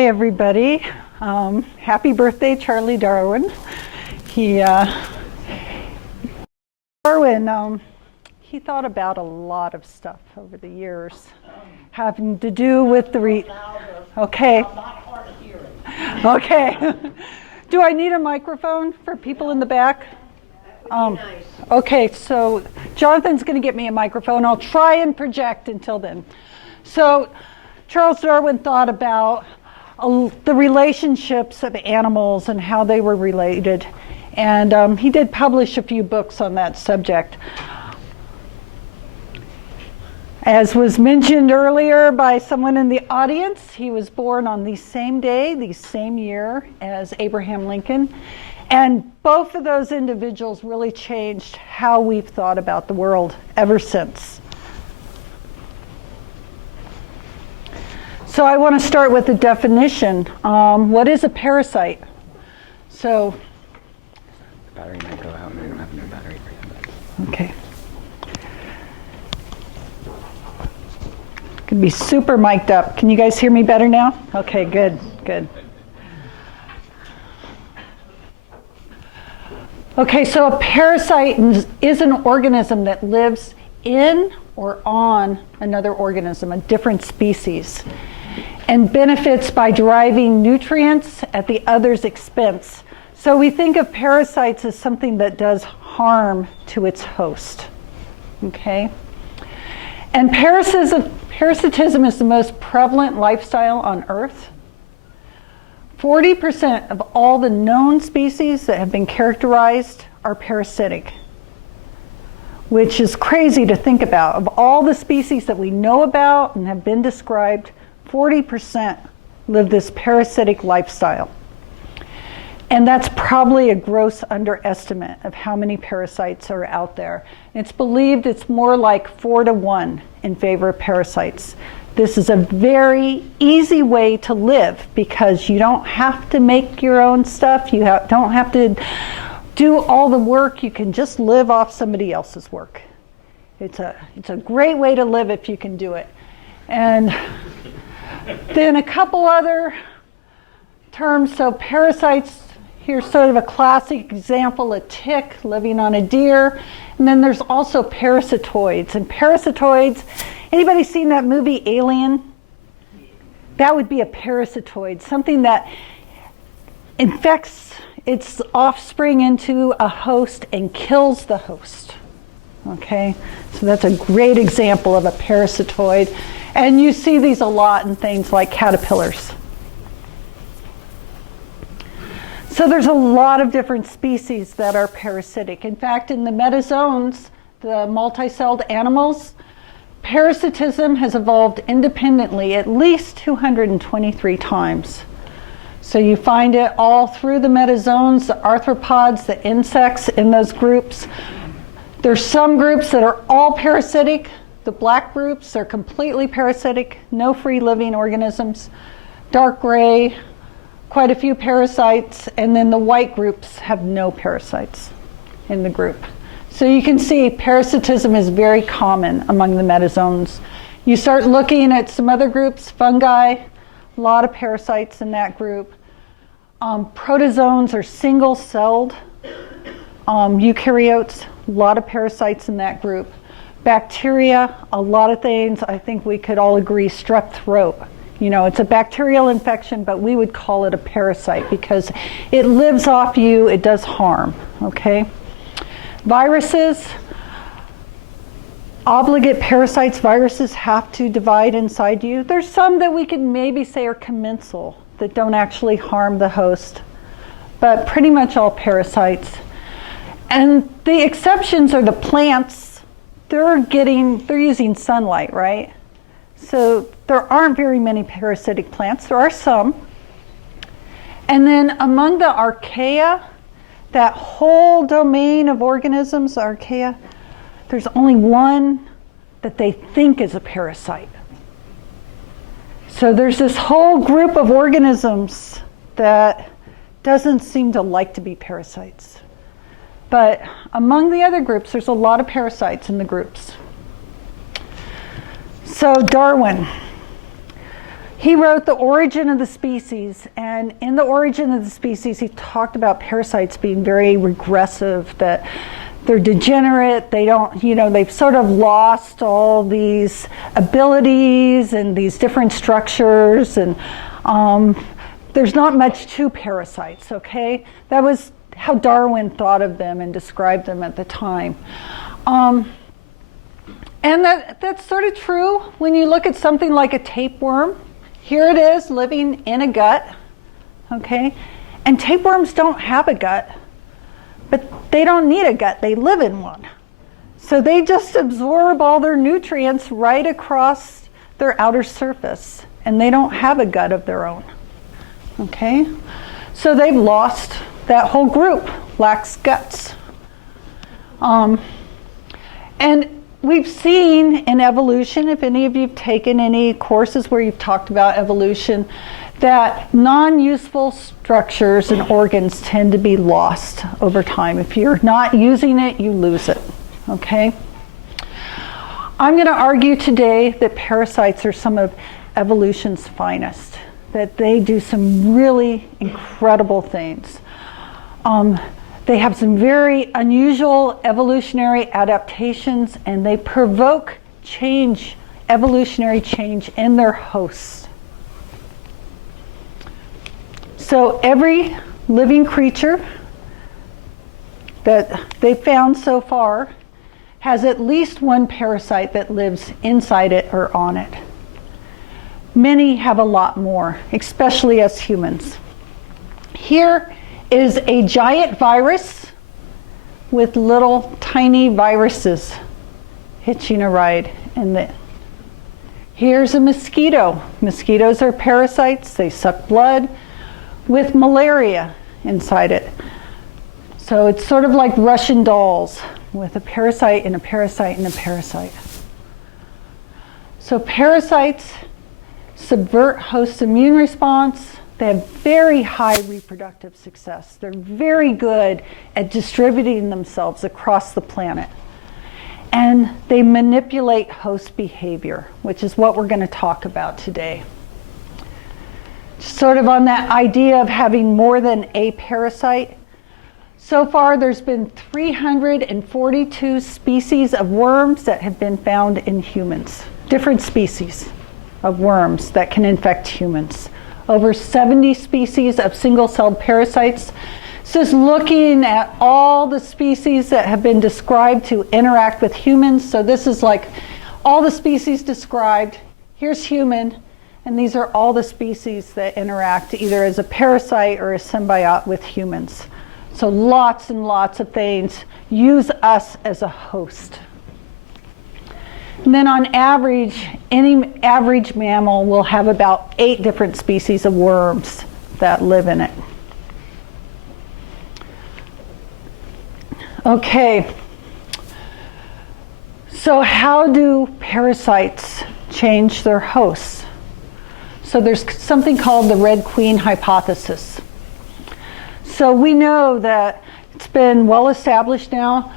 Hi, everybody. Happy birthday, Charlie Darwin. Darwin, he thought about a lot of stuff over the years, having to do with the Okay. Okay. Do I need a microphone for people in the back? Okay, so Jonathan's going to get me a microphone. I'll try and project until then. So Charles Darwin thought about the relationships of animals and how they were related. And he did publish a few books on that subject. As was mentioned earlier by someone in the audience, he was born on the same day, the same year as Abraham Lincoln. And both of those individuals really changed how we've thought about the world ever since. So I want to start with the definition. What is a parasite? So, the battery might go out and I don't have no battery for him. Okay. Could be super mic'd up. Can you guys hear me better now? Okay, good, good. Okay, so a parasite is an organism that lives in or on another organism, a different species, and benefits by deriving nutrients at the other's expense. So we think of parasites as something that does harm to its host. Okay? And parasitism is the most prevalent lifestyle on Earth. 40% of all the known species that have been characterized are parasitic, which is crazy to think about. Of all the species that we know about and have been described, 40% live this parasitic lifestyle. And that's probably a gross underestimate of how many parasites are out there. It's believed it's more like 4 to 1 in favor of parasites. This is a very easy way to live because you don't have to make your own stuff. You don't have to do all the work. You can just live off somebody else's work. It's a great way to live if you can do it. And then a couple other terms. So parasites, here's sort of a classic example, a tick living on a deer. And then there's also parasitoids. And parasitoids, anybody seen that movie Alien? That would be a parasitoid, something that infects its offspring into a host and kills the host. Okay, so that's a great example of a parasitoid. And you see these a lot in things like caterpillars. So there's a lot of different species that are parasitic. In fact, in the metazoans, the multicelled animals, parasitism has evolved independently at least 223 times. So you find it all through the metazoans, the arthropods, the insects in those groups. There's some groups that are all parasitic. The black groups are completely parasitic, no free living organisms. Dark gray, quite a few parasites, and then the white groups have no parasites in the group. So you can see parasitism is very common among the metazoans. You start looking at some other groups, fungi, a lot of parasites in that group. Protozoans are single-celled eukaryotes, a lot of parasites in that group. Bacteria, a lot of things. I think we could all agree strep throat. You know, it's a bacterial infection, but we would call it a parasite because it lives off you, it does harm, okay? Viruses, obligate parasites, viruses have to divide inside you. There's some that we could maybe say are commensal, that don't actually harm the host, but pretty much all parasites. And the exceptions are the plants. They're using sunlight, right? So there aren't very many parasitic plants. There are some. And then among the archaea, that whole domain of organisms, archaea, there's only one that they think is a parasite. So there's this whole group of organisms that doesn't seem to like to be parasites. But among the other groups, there's a lot of parasites in the groups. So Darwin, He wrote The Origin of the Species, and in The Origin of the Species, he talked about parasites being very regressive, that they're degenerate, they don't, they've sort of lost all these abilities and these different structures, and there's not much to parasites, okay? That was how Darwin thought of them and described them at the time. And that's sort of true when you look at something like a tapeworm. Here it is living in a gut, okay? And tapeworms don't have a gut, but they don't need a gut, they live in one. So they just absorb all their nutrients right across their outer surface, and they don't have a gut of their own, okay? So they've lost, that whole group lacks guts. And we've seen in evolution, if any of you have taken any courses where you've talked about evolution, that non-useful structures and organs tend to be lost over time. If you're not using it, you lose it, okay? I'm going to argue today that parasites are some of evolution's finest, that they do some really incredible things. They have some very unusual evolutionary adaptations, and they provoke change, evolutionary change in their hosts. So every living creature that they've found so far has at least one parasite that lives inside it or on it. Many have a lot more, especially as humans. Here is a giant virus with little tiny viruses hitching a ride in it. Here's a mosquito. Mosquitoes are parasites. They suck blood with malaria inside it. So it's sort of like Russian dolls with a parasite and a parasite and a parasite. So parasites subvert host immune response. They have very high reproductive success. They're very good at distributing themselves across the planet. And they manipulate host behavior, which is what we're going to talk about today. Sort of on that idea of having more than a parasite. So far, there's been 342 species of worms that have been found in humans. Different species of worms that can infect humans. Over 70 species of single-celled parasites. So just looking at all the species that have been described to interact with humans. So this is like all the species described. Here's human, and these are all the species that interact either as a parasite or a symbiote with humans. So lots and lots of things use us as a host. And then on average, any average mammal will have about 8 different species of worms that live in it. Okay, so how do parasites change their hosts? So there's something called the Red Queen hypothesis. So we know that it's been well established now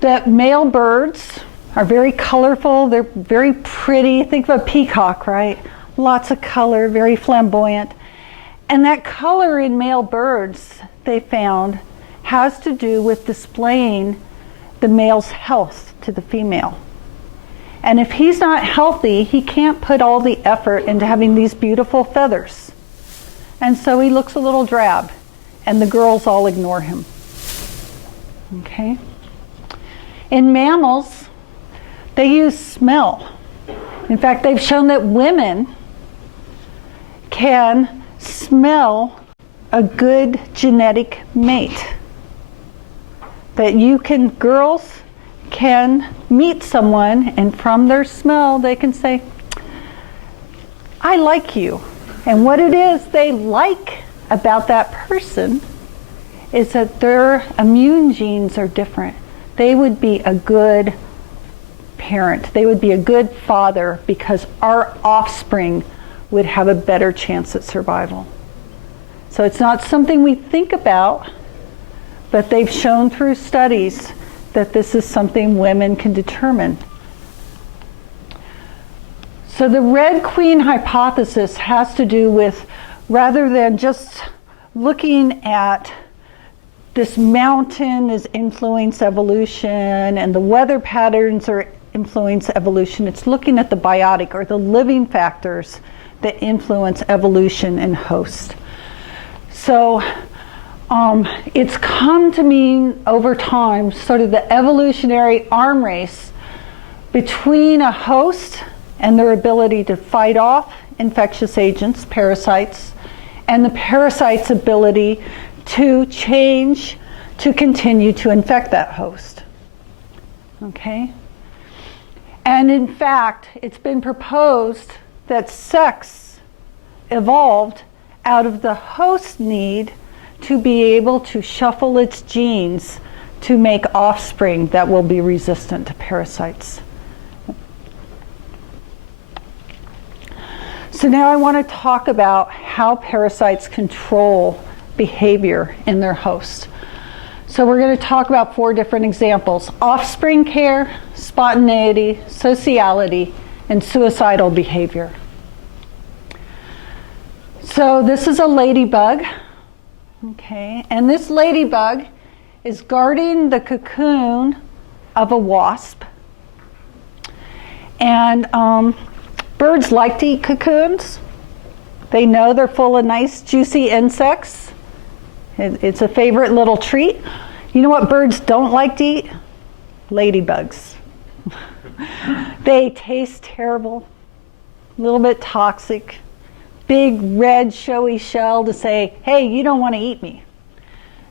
that male birds are very colorful, they're very pretty. Think of a peacock, right? Lots of color, very flamboyant. And that color in male birds, they found, has to do with displaying the male's health to the female. And if he's not healthy, he can't put all the effort into having these beautiful feathers. And so he looks a little drab, and the girls all ignore him. Okay? In mammals, they use smell. In fact, they've shown that women can smell a good genetic mate. That girls can meet someone, and from their smell, they can say, I like you. And what it is they like about that person is that their immune genes are different. They would be a good parent. They would be a good father because our offspring would have a better chance at survival. So it's not something we think about, but they've shown through studies that this is something women can determine. So the Red Queen hypothesis has to do with, rather than just looking at this mountain is influence evolution and the weather patterns are influence evolution, it's looking at the biotic or the living factors that influence evolution and host. So it's come to mean over time sort of the evolutionary arm race between a host and their ability to fight off infectious agents, parasites, and the parasite's ability to change to continue to infect that host. Okay? And in fact, it's been proposed that sex evolved out of the host need to be able to shuffle its genes to make offspring that will be resistant to parasites. So now I want to talk about how parasites control behavior in their host. So we're going to talk about 4 different examples: offspring care, spontaneity, sociality, and suicidal behavior. So this is a ladybug, okay, and this ladybug is guarding the cocoon of a wasp. And birds like to eat cocoons. They know they're full of nice, juicy insects. It's a favorite little treat. You know what birds don't like to eat? Ladybugs. They taste terrible, a little bit toxic. Big, red, showy shell to say, hey, you don't want to eat me.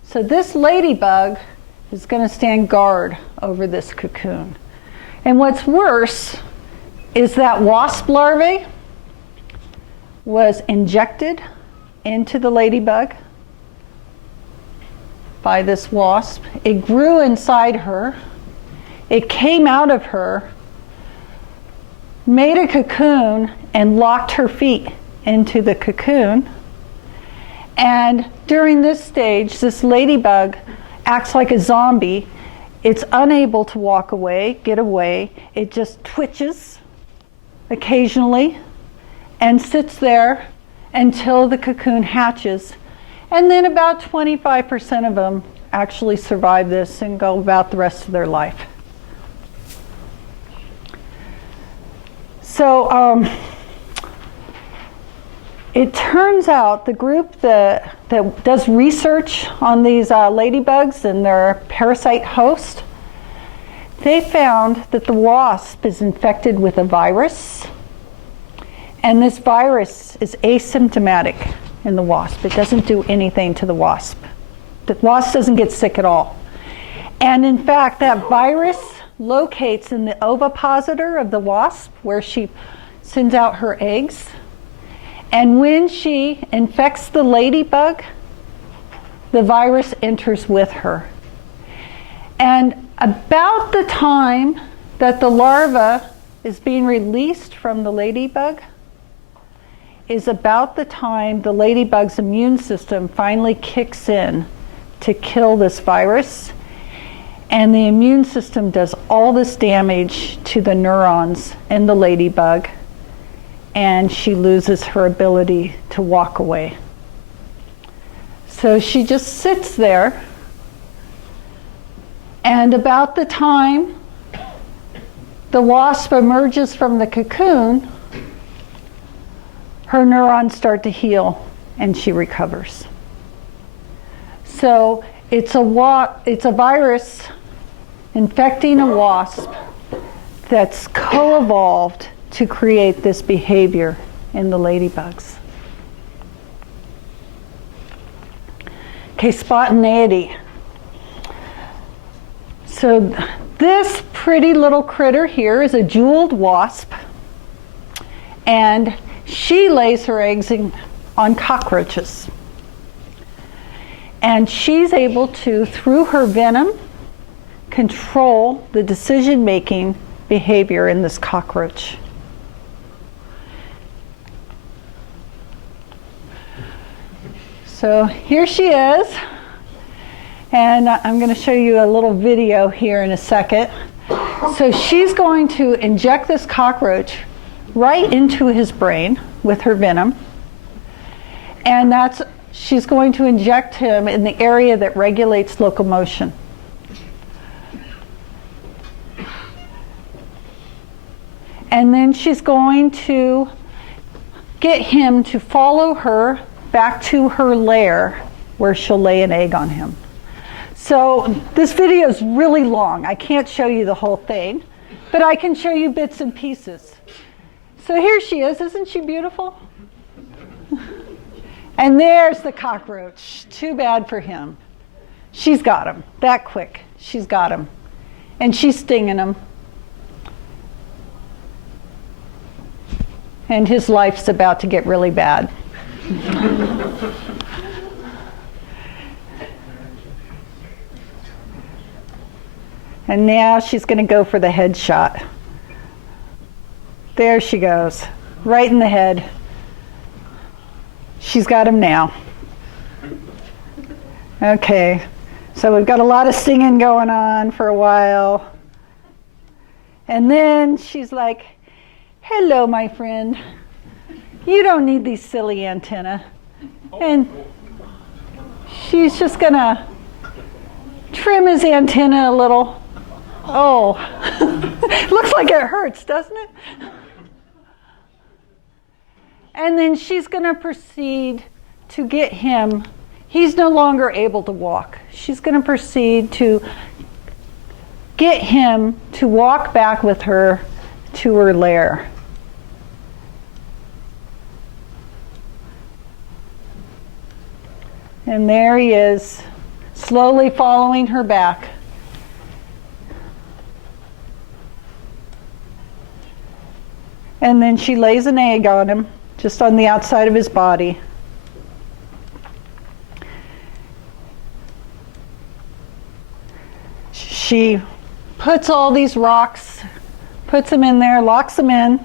So this ladybug is going to stand guard over this cocoon. And what's worse is that wasp larvae was injected into the ladybug by this wasp. It grew inside her. It came out of her, made a cocoon, and locked her feet into the cocoon. And during this stage, this ladybug acts like a zombie. It's unable to walk away, get away. It just twitches occasionally and sits there until the cocoon hatches. And then about 25% of them actually survive this and go about the rest of their life. So it turns out the group that does research on these ladybugs and their parasite host, they found that the wasp is infected with a virus, and this virus is asymptomatic in the wasp. It doesn't do anything to the wasp. The wasp doesn't get sick at all. And in fact, that virus locates in the ovipositor of the wasp where she sends out her eggs. And when she infects the ladybug, the virus enters with her. And about the time that the larva is being released from the ladybug is about the time the ladybug's immune system finally kicks in to kill this virus. And the immune system does all this damage to the neurons in the ladybug, and she loses her ability to walk away. So she just sits there, and about the time the wasp emerges from the cocoon, her neurons start to heal and she recovers. So it's a virus infecting a wasp that's co-evolved to create this behavior in the ladybugs. Okay, spontaneity. So this pretty little critter here is a jeweled wasp, and she lays her eggs on cockroaches. And she's able to, through her venom, control the decision-making behavior in this cockroach. So here she is, and I'm going to show you a little video here in a second. So she's going to inject this cockroach right into his brain with her venom. And she's going to inject him in the area that regulates locomotion. And then she's going to get him to follow her back to her lair where she'll lay an egg on him. So this video is really long. I can't show you the whole thing, but I can show you bits and pieces. So here she is. Isn't she beautiful? And there's the cockroach. Too bad for him. She's got him. That quick. She's got him. And she's stinging him. And his life's about to get really bad. And now she's going to go for the headshot. There she goes, right in the head. She's got him now. Okay, so we've got a lot of singing going on for a while. And then she's like, hello, my friend. You don't need these silly antennae. And she's just going to trim his antenna a little. Oh, looks like it hurts, doesn't it? And then she's going to proceed to get him. He's no longer able to walk. She's going to proceed to get him to walk back with her to her lair. And there he is, slowly following her back. And then she lays an egg on him, just on the outside of his body. She puts all these rocks, puts them in there, locks them in.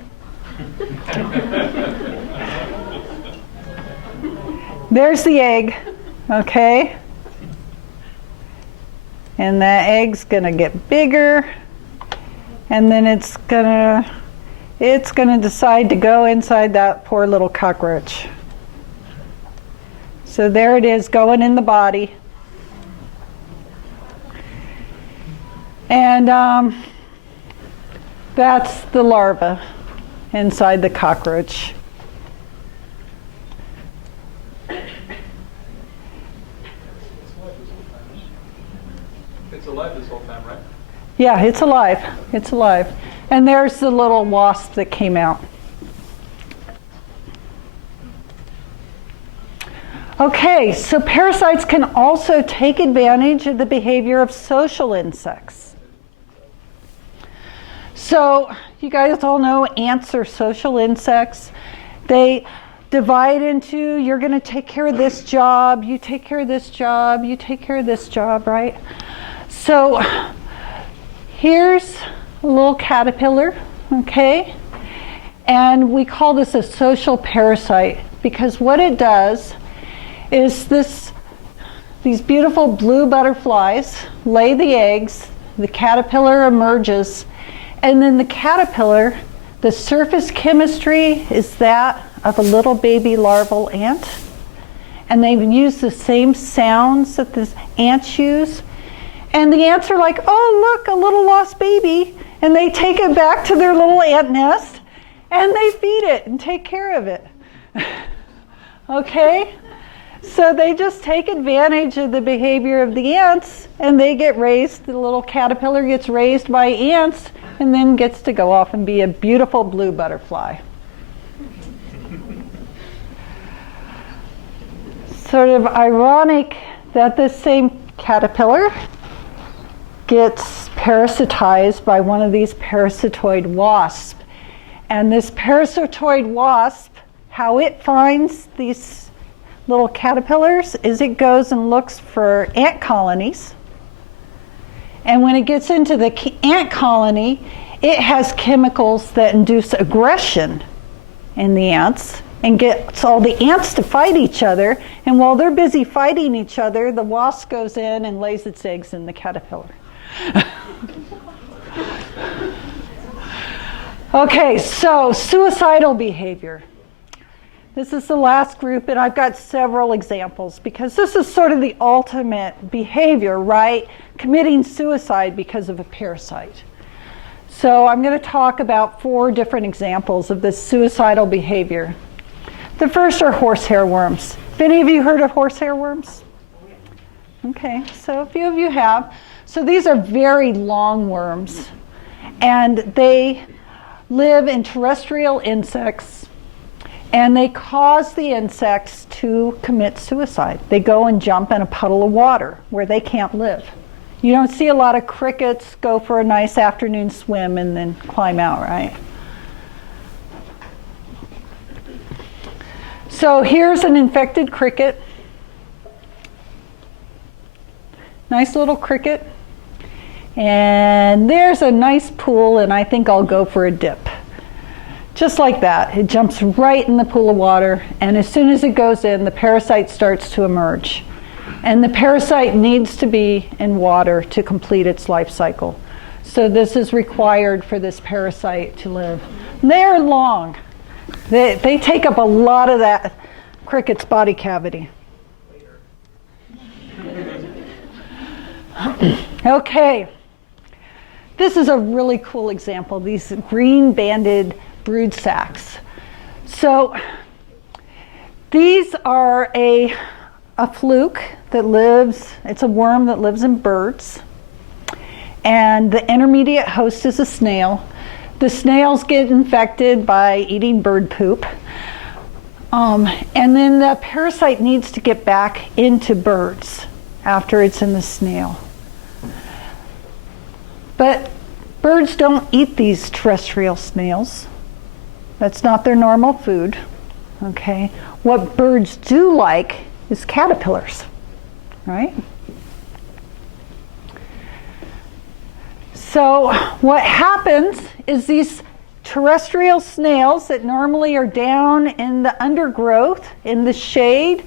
There's the egg, okay? And that egg's gonna get bigger, and then it's gonna decide to go inside that poor little cockroach. So there it is, going in the body. And that's the larva inside the cockroach. It's alive this whole time, right? Yeah, it's alive. It's alive. And there's the little wasp that came out. Okay, so parasites can also take advantage of the behavior of social insects. So you guys all know ants are social insects. They divide into, you're going to take care of this job, you take care of this job, you take care of this job, right? So here's a little caterpillar, okay? And we call this a social parasite because what it does is these beautiful blue butterflies lay the eggs, the caterpillar emerges, and then the caterpillar, the surface chemistry is that of a little baby larval ant. And they use the same sounds that the ants use. And the ants are like, oh, look, a little lost baby. And they take it back to their little ant nest and they feed it and take care of it. Okay? So they just take advantage of the behavior of the ants and they get raised, the little caterpillar gets raised by ants and then gets to go off and be a beautiful blue butterfly. Sort of ironic that this same caterpillar gets parasitized by one of these parasitoid wasps. And this parasitoid wasp, how it finds these little caterpillars is it goes and looks for ant colonies. And when it gets into the ant colony, it has chemicals that induce aggression in the ants and gets all the ants to fight each other. And while they're busy fighting each other, the wasp goes in and lays its eggs in the caterpillar. Okay, so suicidal behavior. This is the last group, and I've got several examples because this is sort of the ultimate behavior, right? Committing suicide because of a parasite. So I'm going to talk about 4 different examples of this suicidal behavior. The first are horsehair worms. Have any of you heard of horsehair worms? Okay, so a few of you have. So these are very long worms, and they live in terrestrial insects, and they cause the insects to commit suicide. They go and jump in a puddle of water where they can't live. You don't see a lot of crickets go for a nice afternoon swim and then climb out, right? So here's an infected cricket. Nice little cricket. And there's a nice pool, and I think I'll go for a dip. Just like that. It jumps right in the pool of water, and as soon as it goes in, the parasite starts to emerge. And the parasite needs to be in water to complete its life cycle. So this is required for this parasite to live. They're long. They take up a lot of that cricket's body cavity. Okay. This is a really cool example, these green banded brood sacs. So these are a fluke that lives, it's a worm that lives in birds, and the intermediate host is a snail. The snails get infected by eating bird poop, and then the parasite needs to get back into birds after it's in the snail. But birds don't eat these terrestrial snails. That's not their normal food, okay? What birds do like is caterpillars, right? So what happens is these terrestrial snails that normally are down in the undergrowth, in the shade,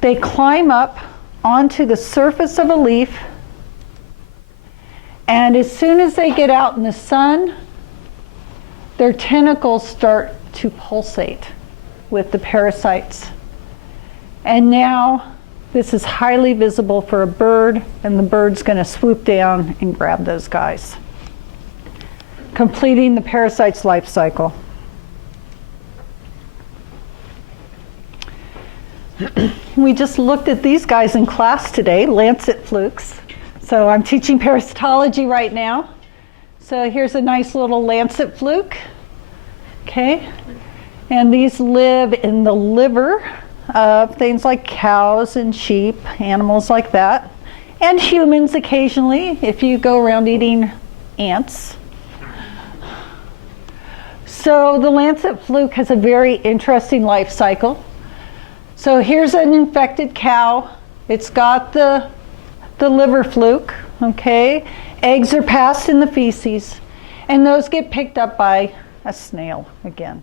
they climb up onto the surface of a leaf, and as soon as they get out in the sun, their tentacles start to pulsate with the parasites. And now this is highly visible for a bird, and the bird's going to swoop down and grab those guys, completing the parasite's life cycle. We just looked at these guys in class today, lancet flukes. So I'm teaching parasitology right now. So here's a nice little lancet fluke, okay? And these live in the liver of things like cows and sheep, animals like that, and humans occasionally, if you go around eating ants. So the lancet fluke has a very interesting life cycle. So here's an infected cow. It's got the liver fluke, okay? Eggs are passed in the feces, and those get picked up by a snail again.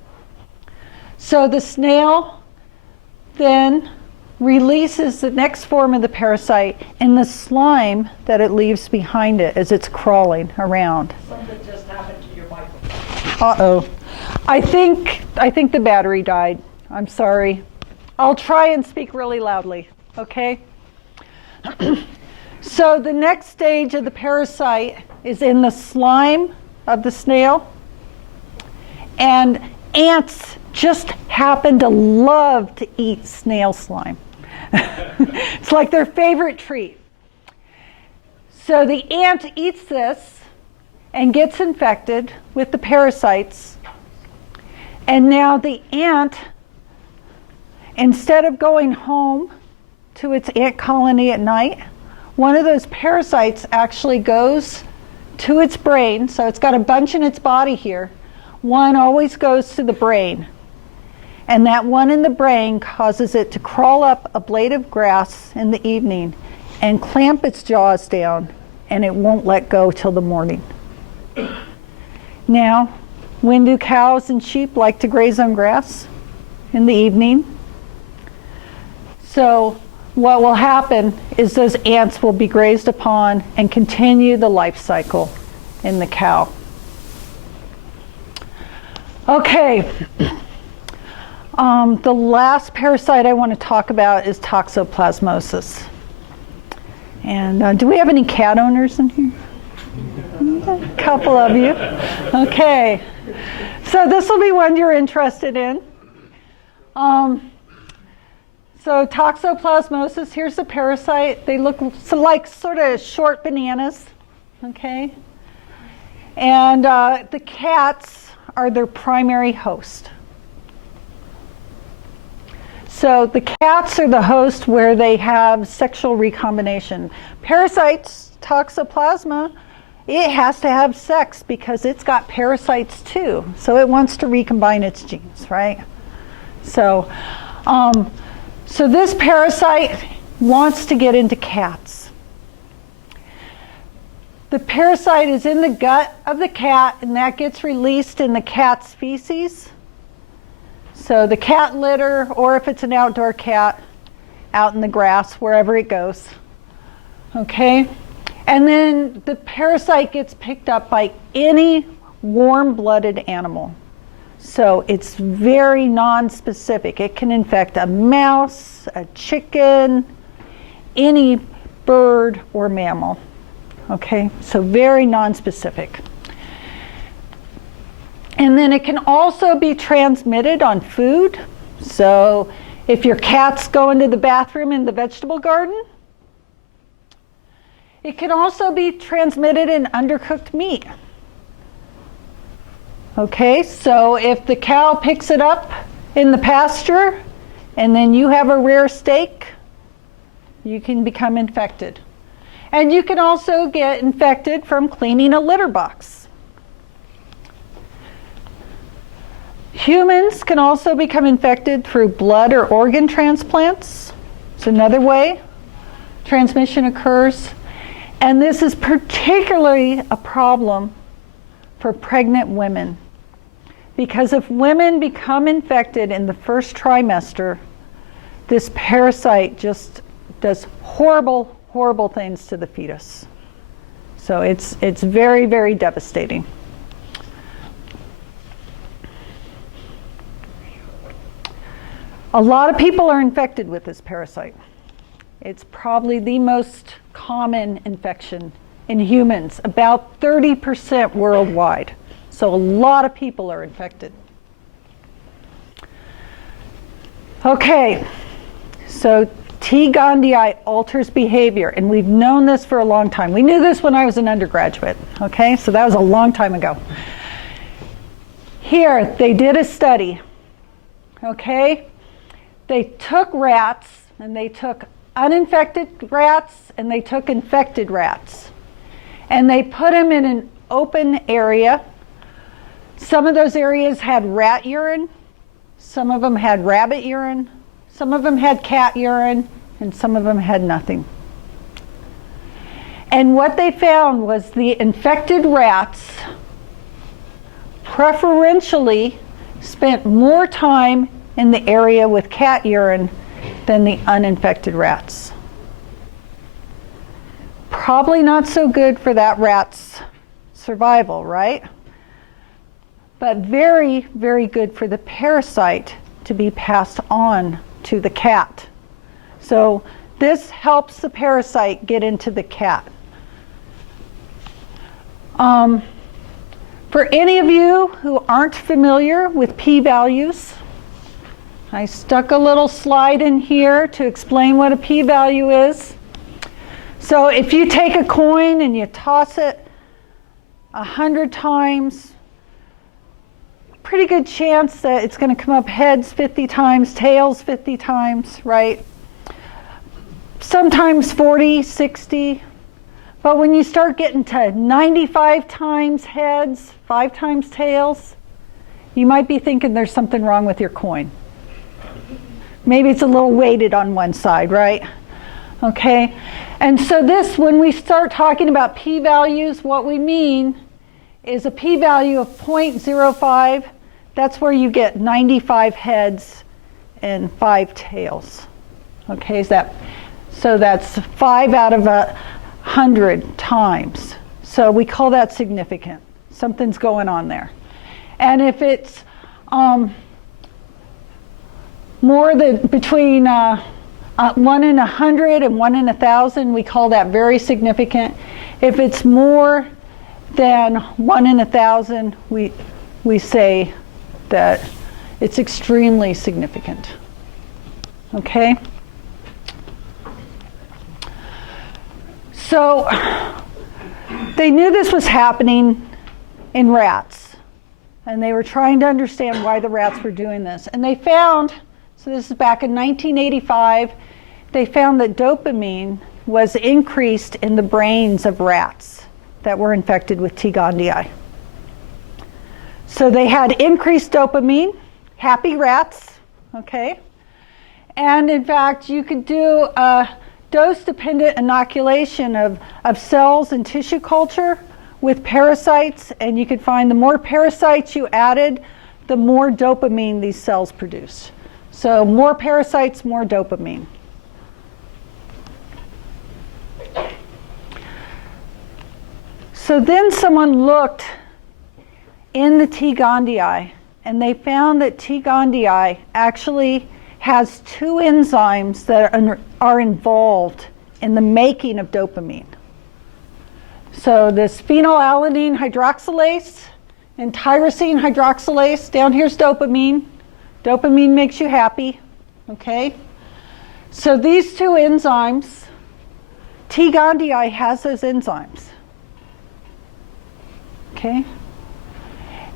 So the snail then releases the next form of the parasite in the slime that it leaves behind it as it's crawling around. Something just happened to your microphone. Uh-oh. I think the battery died. I'm sorry. I'll try and speak really loudly, okay? So the next stage of the parasite is in the slime of the snail, and ants just happen to love to eat snail slime. It's like their favorite treat. So the ant eats this and gets infected with the parasites, and now the ant, instead of going home to its ant colony at night, one of those parasites actually goes to its brain. So it's got a bunch in its body here. One always goes to the brain. And that one in the brain causes it to crawl up a blade of grass in the evening and clamp its jaws down, and it won't let go till the morning. Now, when do cows and sheep like to graze on grass? In the evening. So what will happen is those ants will be grazed upon and continue the life cycle in the cow. Okay. The last parasite I want to talk about is toxoplasmosis. And do we have any cat owners in here? A couple of you. Okay. So this will be one you're interested in. So toxoplasmosis, here's the parasite. They look like sort of short bananas, okay? And the cats are their primary host. So the cats are the host where they have sexual recombination. Parasites, toxoplasma, it has to have sex because it's got parasites too. So it wants to recombine its genes, right? So, so this parasite wants to get into cats. The parasite is in the gut of the cat, and that gets released in the cat's feces. So the cat litter, or if it's an outdoor cat, out in the grass, wherever it goes. Okay? And then the parasite gets picked up by any warm-blooded animal. So it's very non-specific. It can infect a mouse, a chicken, any bird or mammal. Okay? So very non-specific. And then it can also be transmitted on food. So if your cat's going to the bathroom in the vegetable garden, it can also be transmitted in undercooked meat. Okay, so if the cow picks it up in the pasture and then you have a rare steak, you can become infected. And you can also get infected from cleaning a litter box. Humans can also become infected through blood or organ transplants. It's another way transmission occurs. And this is particularly a problem for pregnant women. Because if women become infected in the first trimester, this parasite just does horrible, horrible things to the fetus. So it's very, very devastating. A lot of people are infected with this parasite. It's probably the most common infection in humans, about 30% worldwide. So a lot of people are infected. Okay, so T. gondii alters behavior, and we've known this for a long time. We knew this when I was an undergraduate, okay? So that was a long time ago. Here, they did a study, okay? They took rats, and they took uninfected rats, and they took infected rats. And they put them in an open area. Some of those areas had rat urine, some of them had rabbit urine, some of them had cat urine, and some of them had nothing. And what they found was the infected rats preferentially spent more time in the area with cat urine than the uninfected rats. Probably not so good for that rat's survival, right? But very, very good for the parasite to be passed on to the cat. So this helps the parasite get into the cat. For any of you who aren't familiar with p-values, I stuck a little slide in here to explain what a p-value is. So if you take a coin and you toss it 100 times, pretty good chance that it's going to come up heads 50 times, tails 50 times, right? Sometimes 40, 60. But when you start getting to 95 times heads, 5 times tails, you might be thinking there's something wrong with your coin. Maybe it's a little weighted on one side, right? Okay. And so this, when we start talking about p-values, what we mean is a p-value of 0.05. That's where you get 95 heads and 5 tails. Okay, so that's 5 out of 100 times. So we call that significant. Something's going on there. And if it's more than between 1 in 100 and 1 in 1,000, we call that very significant. If it's more than 1 in 1,000, we say that it's extremely significant. Okay? So they knew this was happening in rats, and they were trying to understand why the rats were doing this. And they found, so this is back in 1985, they found that dopamine was increased in the brains of rats that were infected with T. gondii. So they had increased dopamine, happy rats, okay? And in fact, you could do a dose-dependent inoculation of cells in tissue culture with parasites, and you could find the more parasites you added, the more dopamine these cells produce. So more parasites, more dopamine. So then someone looked in the T. gondii, and they found that T. gondii actually has 2 enzymes that are involved in the making of dopamine. So this phenylalanine hydroxylase and tyrosine hydroxylase, down here's dopamine. Dopamine makes you happy, okay? So these 2 enzymes, T. gondii has those enzymes, okay?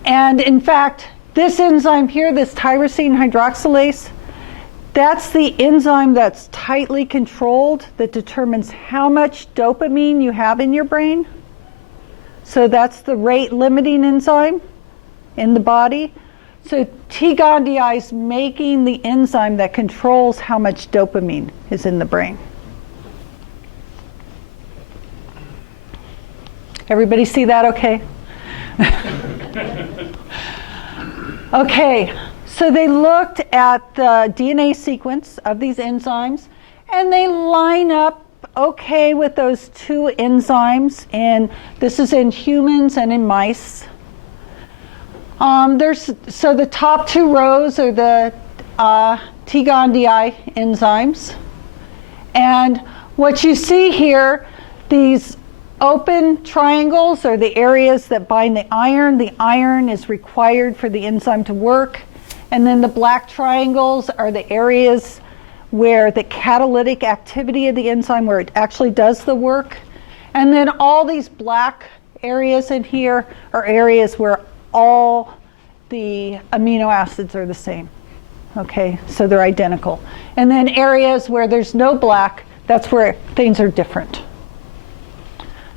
And in fact, this enzyme here, this tyrosine hydroxylase, that's the enzyme that's tightly controlled that determines how much dopamine you have in your brain. So that's the rate limiting enzyme in the body. So T. gondii is making the enzyme that controls how much dopamine is in the brain. Everybody see that okay? Okay, so they looked at the DNA sequence of these enzymes, and they line up okay with those 2 enzymes, and this is in humans and in mice. So the top 2 rows are the T. gondii enzymes, and what you see here, these open triangles are the areas that bind the iron. The iron is required for the enzyme to work. And then the black triangles are the areas where the catalytic activity of the enzyme, where it actually does the work. And then all these black areas in here are areas where all the amino acids are the same. Okay, so they're identical. And then areas where there's no black, that's where things are different.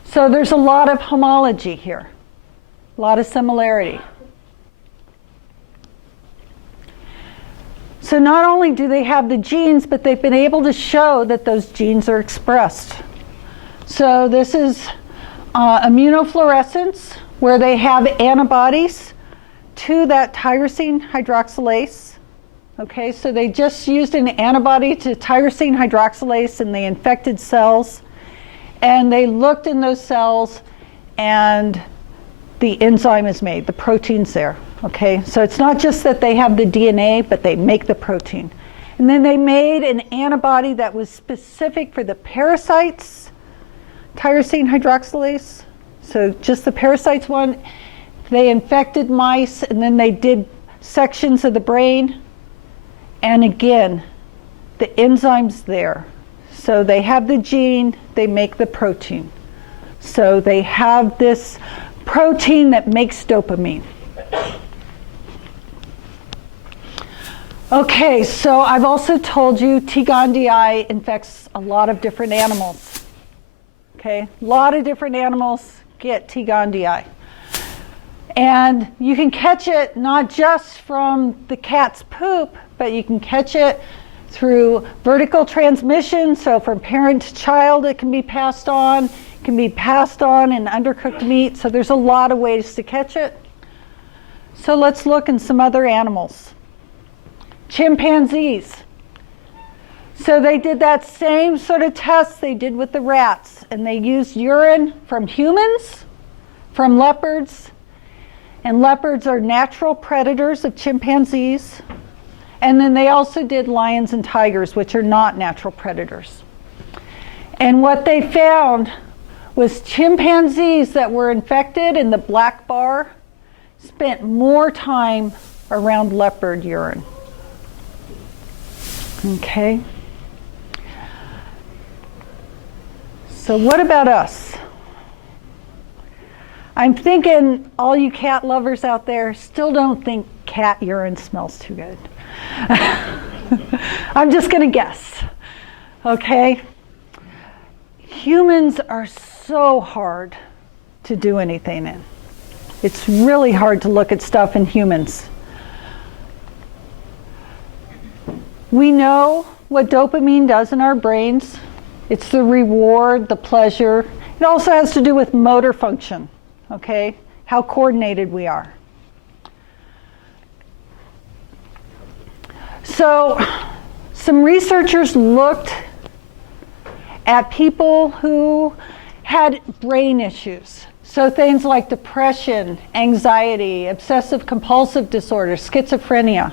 So there's a lot of homology here, a lot of similarity. So not only do they have the genes, but they've been able to show that those genes are expressed. So this is immunofluorescence, where they have antibodies to that tyrosine hydroxylase. Okay, so they just used an antibody to tyrosine hydroxylase in the infected cells. And they looked in those cells, and the enzyme is made, the protein's there, okay? So it's not just that they have the DNA, but they make the protein. And then they made an antibody that was specific for the parasites, tyrosine hydroxylase. So just the parasites one, they infected mice, and then they did sections of the brain. And again, the enzyme's there. So they have the gene, they make the protein. So they have this protein that makes dopamine. Okay, so I've also told you T. gondii infects a lot of different animals. Okay, a lot of different animals get T. gondii. And you can catch it not just from the cat's poop, but you can catch it through vertical transmission, so from parent to child it can be passed on. It can be passed on in undercooked meat, so there's a lot of ways to catch it. So let's look in some other animals. Chimpanzees. So they did that same sort of test they did with the rats, and they used urine from humans, from leopards, And leopards are natural predators of chimpanzees. And then they also did lions and tigers, which are not natural predators. And what they found was chimpanzees that were infected in the black bar spent more time around leopard urine. Okay. So what about us? I'm thinking all you cat lovers out there still don't think cat urine smells too good. I'm just going to guess. Okay? Humans are so hard to do anything in. It's really hard to look at stuff in humans. We know what dopamine does in our brains. It's the reward, the pleasure. It also has to do with motor function, okay? How coordinated we are. So, some researchers looked at people who had brain issues. So things like depression, anxiety, obsessive compulsive disorder, schizophrenia.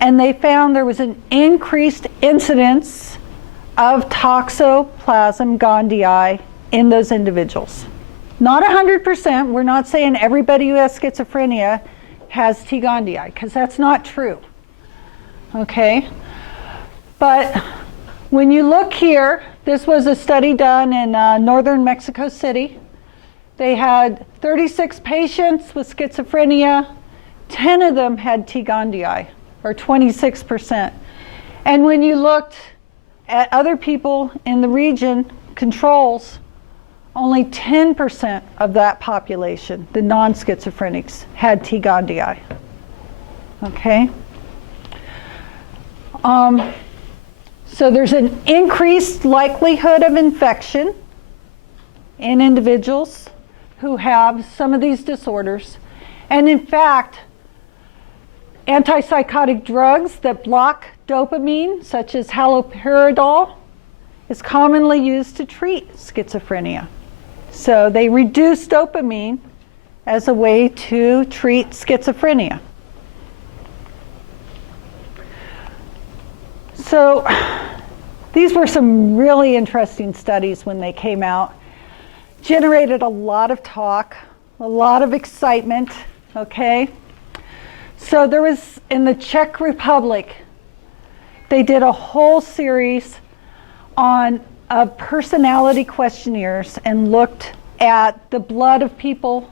And they found there was an increased incidence of toxoplasm gondii in those individuals. Not 100%. We're not saying everybody who has schizophrenia has T. gondii, because that's not true. Okay? But when you look here, this was a study done in northern Mexico City. They had 36 patients with schizophrenia. 10 of them had T. gondii, or 26%. And when you looked at other people in the region, controls, only 10% of that population, the non-schizophrenics, had T. gondii. Okay? So there's an increased likelihood of infection in individuals who have some of these disorders. And in fact, antipsychotic drugs that block dopamine, such as haloperidol, is commonly used to treat schizophrenia. So they reduce dopamine as a way to treat schizophrenia. So these were some really interesting studies when they came out. Generated a lot of talk, a lot of excitement, okay? So there was, in the Czech Republic, they did a whole series on personality questionnaires and looked at the blood of people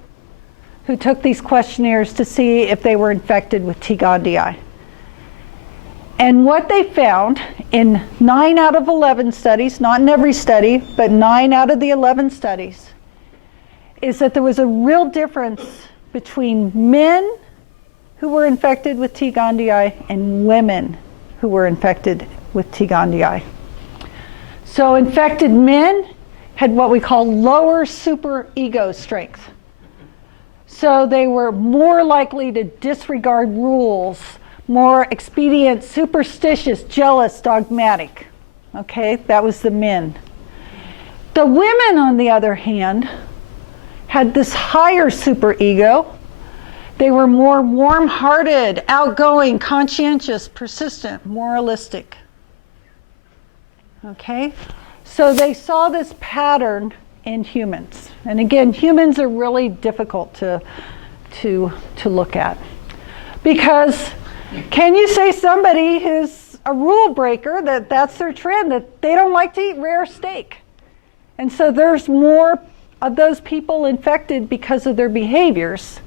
who took these questionnaires to see if they were infected with T. gondii. And what they found in 9 out of 11 studies, not in every study, but 9 out of the 11 studies, is that there was a real difference between men who were infected with T. gondii and women who were infected with T. gondii. So infected men had what we call lower superego strength. So they were more likely to disregard rules, more expedient, superstitious, jealous, dogmatic. Okay, that was the men. The women, on the other hand, had this higher superego. They were more warm-hearted, outgoing, conscientious, persistent, moralistic. Okay, so they saw this pattern in humans. And again, humans are really difficult to look at. Because can you say somebody who's a rule breaker, that's their trend, that they don't like to eat rare steak? And so there's more of those people infected because of their behaviors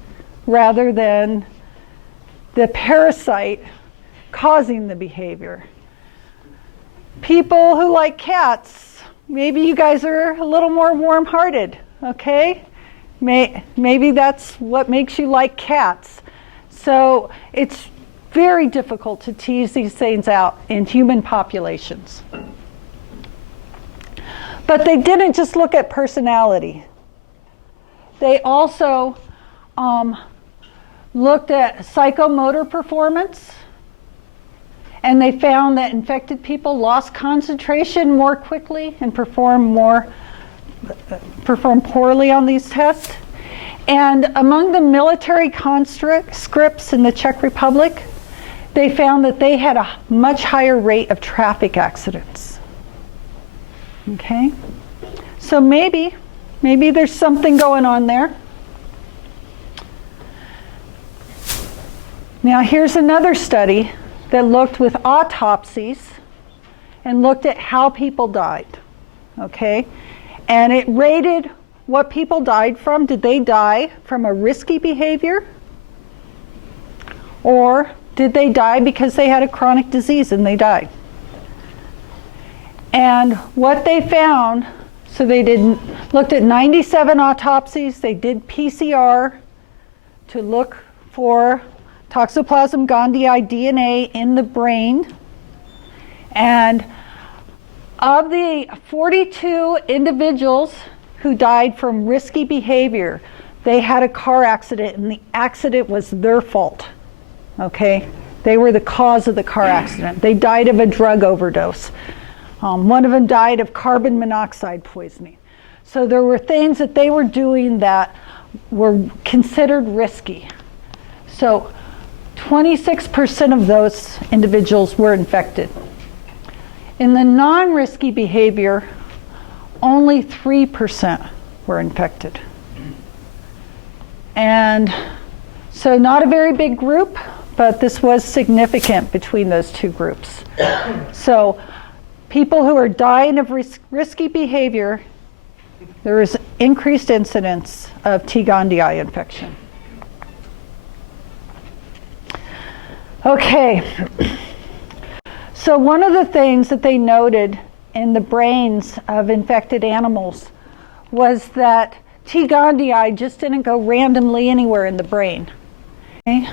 rather than the parasite causing the behavior. People who like cats, maybe you guys are a little more warm-hearted, okay? Maybe that's what makes you like cats. So it's very difficult to tease these things out in human populations. But they didn't just look at personality. They also looked at psychomotor performance, and they found that infected people lost concentration more quickly and performed poorly on these tests. And among the military conscripts in the Czech Republic, they found that they had a much higher rate of traffic accidents. Okay? So maybe there's something going on there. Now here's another study that looked with autopsies and looked at how people died. Okay? And it rated what people died from. Did they die from a risky behavior? Or did they die because they had a chronic disease and they died? And what they found, so they looked at 97 autopsies, they did PCR to look for Toxoplasma gondii DNA in the brain. And of the 42 individuals who died from risky behavior, they had a car accident and the accident was their fault. Okay? They were the cause of the car accident. They died of a drug overdose. One of them died of carbon monoxide poisoning. So there were things that they were doing that were considered risky. So 26% of those individuals were infected. In the non-risky behavior, only 3% were infected. And so not a very big group, but this was significant between those two groups. So people who are dying of risky behavior, there is increased incidence of T. gondii infection. Okay, so one of the things that they noted in the brains of infected animals was that T. gondii just didn't go randomly anywhere in the brain. Okay?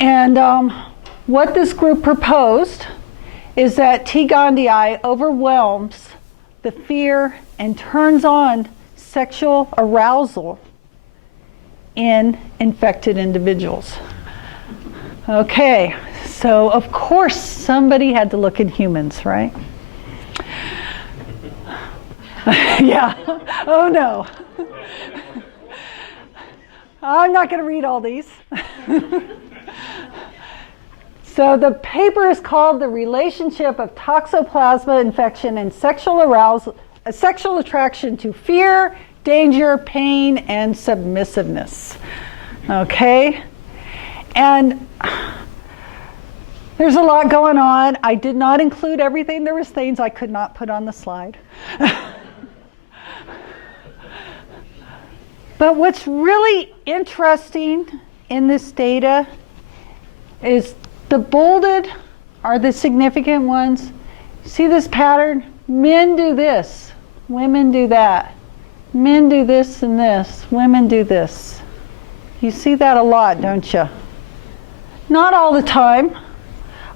And what this group proposed is that T. gondii overwhelms the fear and turns on sexual arousal in infected individuals. Okay, so of course somebody had to look in humans, right? Yeah, oh no. I'm not going to read all these. So the paper is called The Relationship of Toxoplasma Infection and Sexual Arousal, Sexual Attraction to Fear, Danger, Pain, and Submissiveness. Okay? And there's a lot going on. I did not include everything. There was things I could not put on the slide. But what's really interesting in this data is the bolded are the significant ones. See this pattern? Men do this, women do that. Men do this and this, women do this. You see that a lot, don't you? Not all the time.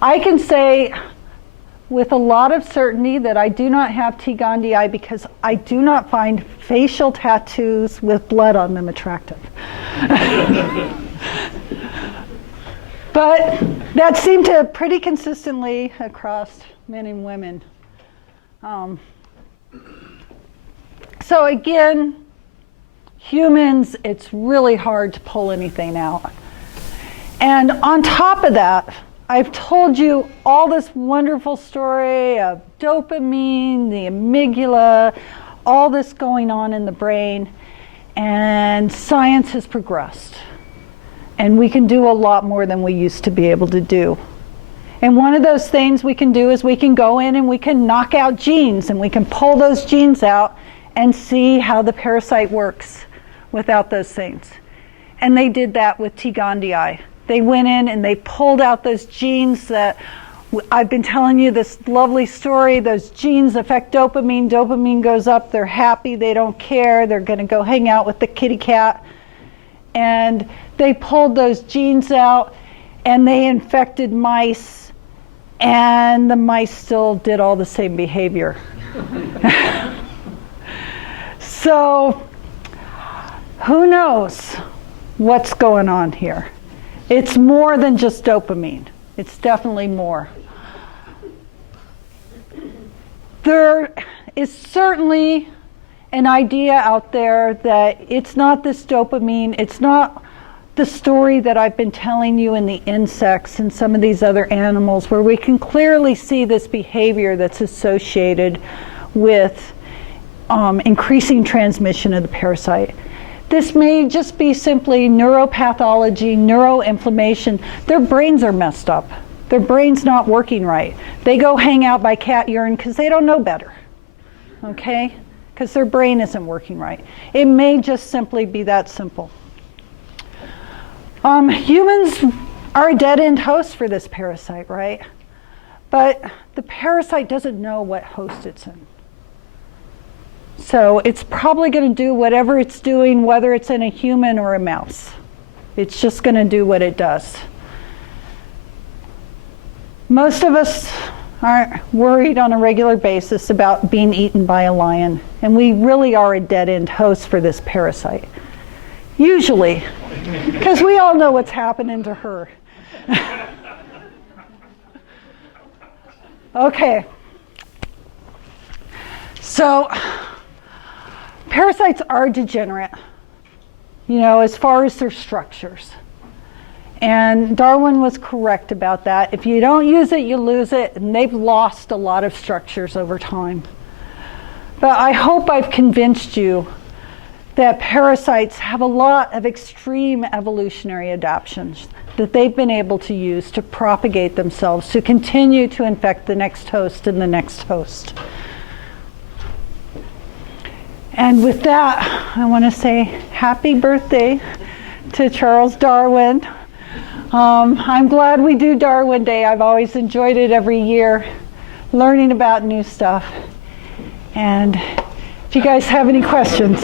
I can say with a lot of certainty that I do not have T. gondii because I do not find facial tattoos with blood on them attractive. But that seemed to pretty consistently across men and women. So again, humans, it's really hard to pull anything out. And on top of that, I've told you all this wonderful story of dopamine, the amygdala, all this going on in the brain, and science has progressed. And we can do a lot more than we used to be able to do. And one of those things we can do is we can go in and we can knock out genes, and we can pull those genes out and see how the parasite works without those things. And they did that with T. gondii. They went in and they pulled out those genes that I've been telling you this lovely story. Those genes affect dopamine. Dopamine goes up. They're happy. They don't care. They're going to go hang out with the kitty cat. And they pulled those genes out and they infected mice, and the mice still did all the same behavior. So who knows what's going on here? It's more than just dopamine. It's definitely more. There is certainly an idea out there that it's not this dopamine, it's not the story that I've been telling you in the insects and some of these other animals, where we can clearly see this behavior that's associated with increasing transmission of the parasite. This may just be simply neuropathology, neuroinflammation. Their brains are messed up. Their brain's not working right. They go hang out by cat urine because they don't know better, okay? Because their brain isn't working right. It may just simply be that simple. Humans are a dead-end host for this parasite, right? But the parasite doesn't know what host it's in. So it's probably going to do whatever it's doing, whether it's in a human or a mouse. It's just going to do what it does. Most of us aren't worried on a regular basis about being eaten by a lion, and we really are a dead-end host for this parasite. Usually, because we all know what's happening to her. Okay. So, parasites are degenerate, as far as their structures. And Darwin was correct about that. If you don't use it, you lose it, and they've lost a lot of structures over time. But I hope I've convinced you that parasites have a lot of extreme evolutionary adaptations that they've been able to use to propagate themselves, to continue to infect the next host and the next host. And with that, I want to say happy birthday to Charles Darwin. I'm glad we do Darwin Day. I've always enjoyed it every year, learning about new stuff. And if you guys have any questions.